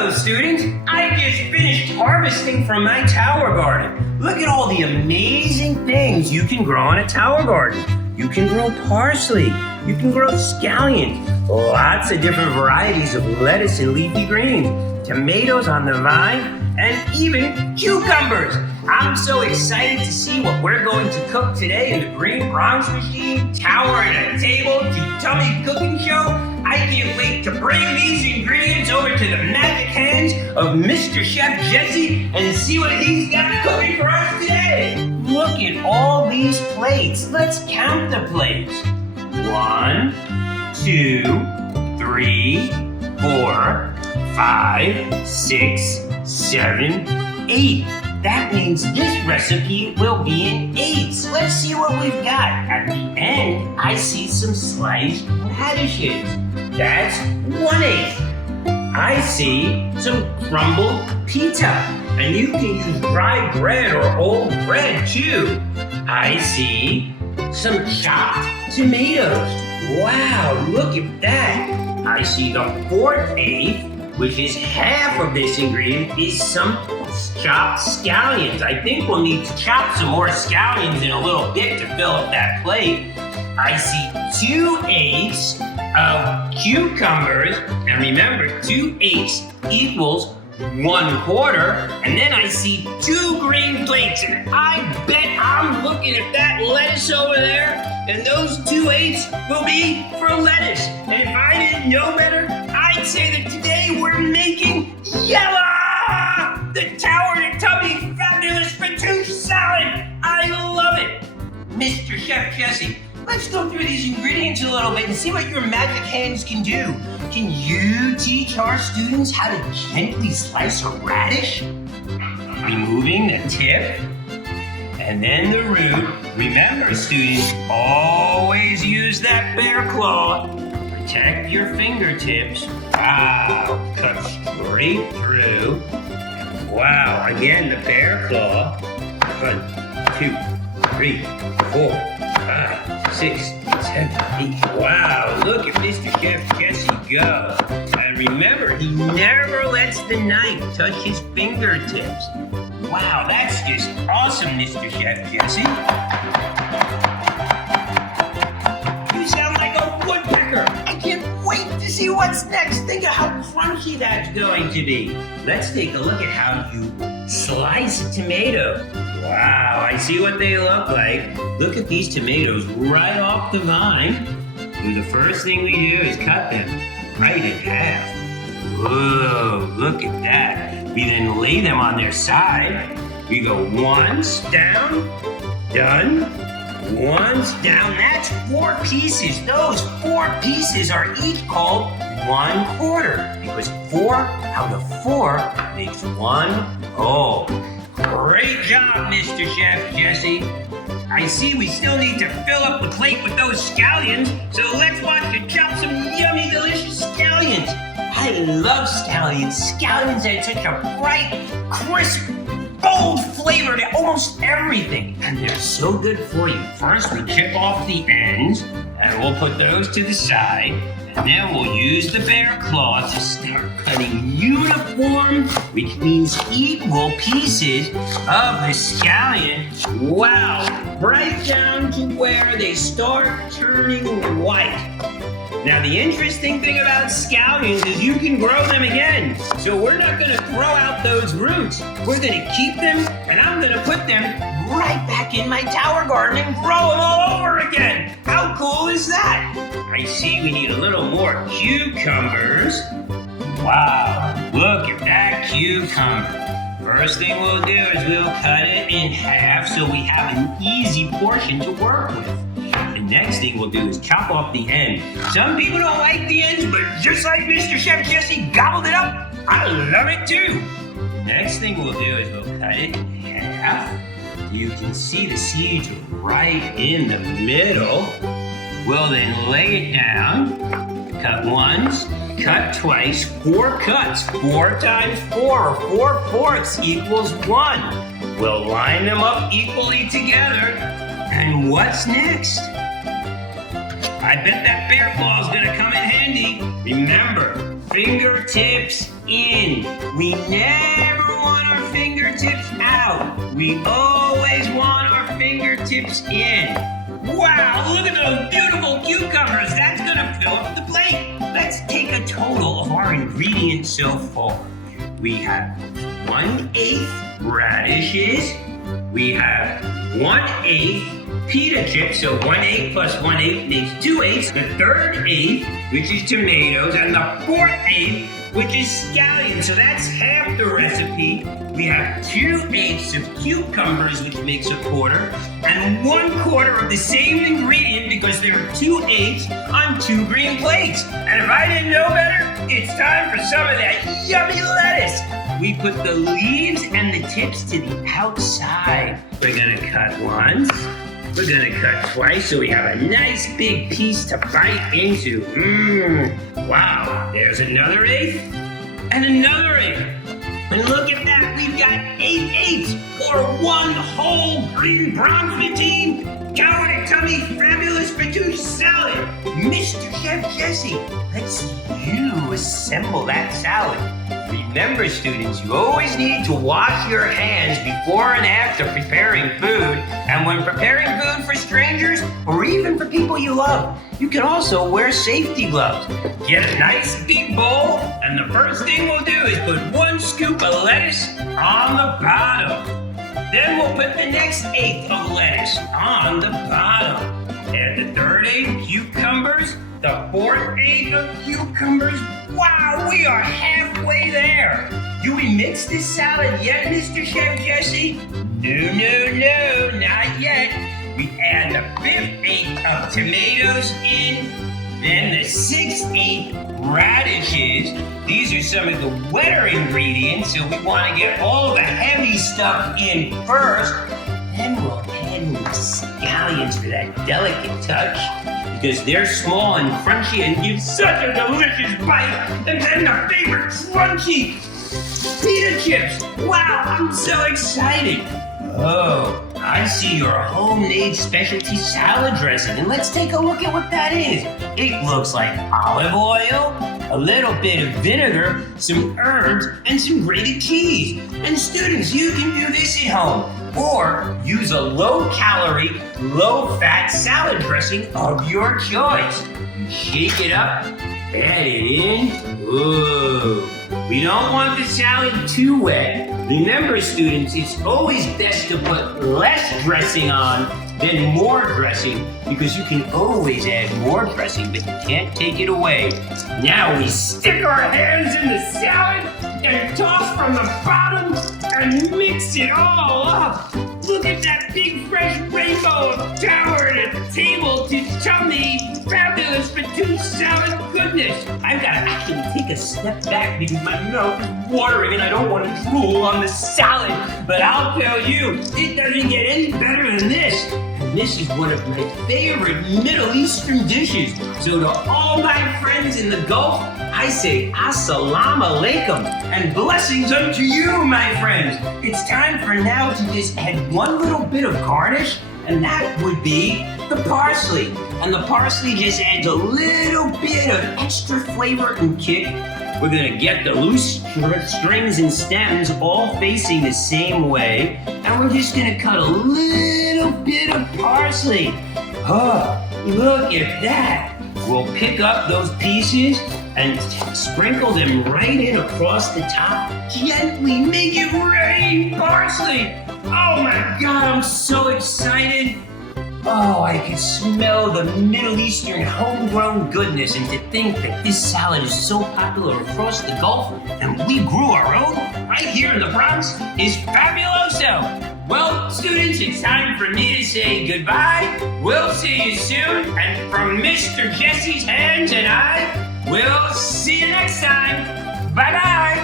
Hello, students. I just finished harvesting from my tower garden. Look at all the amazing things you can grow in a tower garden. You can grow parsley. You can grow scallions. Lots of different varieties of lettuce and leafy greens. Tomatoes on the vine, and even cucumbers. I'm so excited to see what we're going to cook today in the Green Bronx Machine Tower and a Table to Tummy Cooking Show. I can't wait to bring these ingredients over to the magic hands of Mr. Chef Jesse and see what he's got cooking for us today. Look at all these plates. Let's count the plates. 1, 2, 3, 4, 5, 6, 7, 8. That means this recipe will be in 8s. Let's see what we've got. At the end, I see some sliced radishes. That's 1/8. I see some crumbled pita. And you can use dry bread or old bread too. I see some chopped tomatoes. Wow, look at that. I see the 4/8, which is half of this ingredient, is some chopped scallions. I think we'll need to chop some more scallions in a little bit to fill up that plate. I see 2/8 of cucumbers, and remember, 2/8 equals 1/4, and then I see 2 green plates, and I bet I'm looking at that lettuce over there, and those 2/8 will be for lettuce. And if I didn't know better, I'd say that today we're making yellow! The Tower to Tummy Fabulous Fatoush Salad! I love it! Mr. Chef Jesse, let's go through these ingredients a little bit and see what your magic hands can do. Can you teach our students how to gently slice a radish? Removing the tip and then the root. Remember, students, always use that bear claw. Protect your fingertips. Wow, cut straight through. Wow, again, the bear claw. 1, 2, 3, 4, 5, 6, 7, 8. Wow, look at Mr. Chef Jesse go. And remember, he never lets the knife touch his fingertips. Wow, that's just awesome, Mr. Chef Jesse. You sound like a woodpecker. I can't wait to see what's next. Think of how crunchy that's going to be. Let's take a look at how you slice a tomato. Wow, I see what they look like. Look at these tomatoes right off the vine. And the first thing we do is cut them right in half. Whoa, look at that. We then lay them on their side. We go once down, done. Once down, that's 4 pieces. Those 4 pieces are each called 1/4 because 4 out of 4 makes 1 whole. Great job, Mr. Chef Jesse. I see we still need to fill up the plate with those scallions, so let's watch you chop some yummy, delicious scallions. I love scallions. Scallions add such a bright, crisp, bold flavor to almost everything, and they're so good for you. First, we chip off the ends, and we'll put those to the side, and then we'll use the bear claw to start cutting uniform, which means equal pieces of the scallion. Wow, right down to where they start turning white. Now, the interesting thing about scallions is you can grow them again. So we're not gonna throw out those roots. We're gonna keep them, and I'm gonna put them right back in my tower garden and grow them all over again. How cool is that? I see we need a little more cucumbers. Wow, look at that cucumber. First thing we'll do is we'll cut it in half so we have an easy portion to work with. The next thing we'll do is chop off the end. Some people don't like the ends, but just like Mr. Chef Jesse gobbled it up, I love it too. Next thing we'll do is we'll cut it in half. You can see the seeds right in the middle. We'll then lay it down, cut once, cut twice, 4 cuts. 4 times 4, or 4/4 equals 1. We'll line them up equally together. And what's next? I bet that bear claw is gonna come in handy. Remember, fingertips in. We never want our fingertips out. We always want our fingertips in. Wow, look at those beautiful cucumbers. That's gonna fill up the plate. Let's take a total of our ingredients so far. We have 1/8 radishes. We have 1/8 pita chips, so 1/8 plus 1/8 makes 2/8. The 1/3, which is tomatoes, and the 4/8, which is scallions. So that's half the recipe. We have 2/8 of cucumbers, which makes 1/4, and 1/4 of the same ingredient because there are 2/8 on 2 green plates. And if I didn't know better, it's time for some of that yummy lettuce. We put the leaves and the tips to the outside. We're gonna cut once. We're gonna cut twice so we have a nice big piece to bite into. Wow, there's another 1/8 and another 1/8. And look at that, we've got 8/8 or 1 whole green Bronx Machine cow in a tummy fabulous Fatoush salad. Mr. Chef Jesse, let's see you assemble that salad. Remember, students, you always need to wash your hands before and after preparing food. And when preparing food for strangers or even for people you love, you can also wear safety gloves. Get a nice big bowl, and the first thing we'll do is put 1 scoop of lettuce on the bottom. Then we'll put the next 1/8 of lettuce on the bottom. Add the 1/3 cucumbers, the 4/8 of cucumbers. Wow, we are halfway there. Do we mix this salad yet, Mr. Chef Jesse? No, not yet. We add the 5/8 of tomatoes in, then the 6/8 radishes. These are some of the wetter ingredients, so we want to get all the heavy stuff in first. Then we'll add in the scallions for that delicate touch, because they're small and crunchy and give such a delicious bite. And then the favorite crunchy pita chips. Wow, I'm so excited. Oh, I see your homemade specialty salad dressing, and let's take a look at what that is. It looks like olive oil, a little bit of vinegar, some herbs, and some grated cheese. And students, you can do this at home, or use a low-calorie, low-fat salad dressing of your choice. You shake it up, add it in. Ooh, we don't want the salad too wet. Remember, students, it's always best to put less dressing on than more dressing, because you can always add more dressing, but you can't take it away. Now we stick our hands in the salad and toss from the bottom and mix it all up. Look at that big fresh rainbow of tower at a table to tummy fabulous Fatoush salad goodness. I've got to actually take a step back because my mouth is watering and I don't want to drool on the salad. But I'll tell you, it doesn't get any better than this. And this is one of my favorite Middle Eastern dishes. So to all my friends in the Gulf, I say assalamu alaikum and blessings unto you, my friends. It's time for now to just add one little bit of garnish, and that would be the parsley. And the parsley just adds a little bit of extra flavor and kick. We're gonna get the loose strings and stems all facing the same way, and we're just gonna cut a little bit of parsley. Oh, look at that. We'll pick up those pieces and sprinkle them right in across the top. Gently make it rain parsley. Oh my God, I'm so excited. Oh, I can smell the Middle Eastern homegrown goodness, and to think that this salad is so popular across the Gulf and we grew our own right here in the Bronx is fabuloso. Well, students, it's time for me to say goodbye. We'll see you soon, and from Mr. Jesse's hands and I, we'll see you next time. Bye-bye.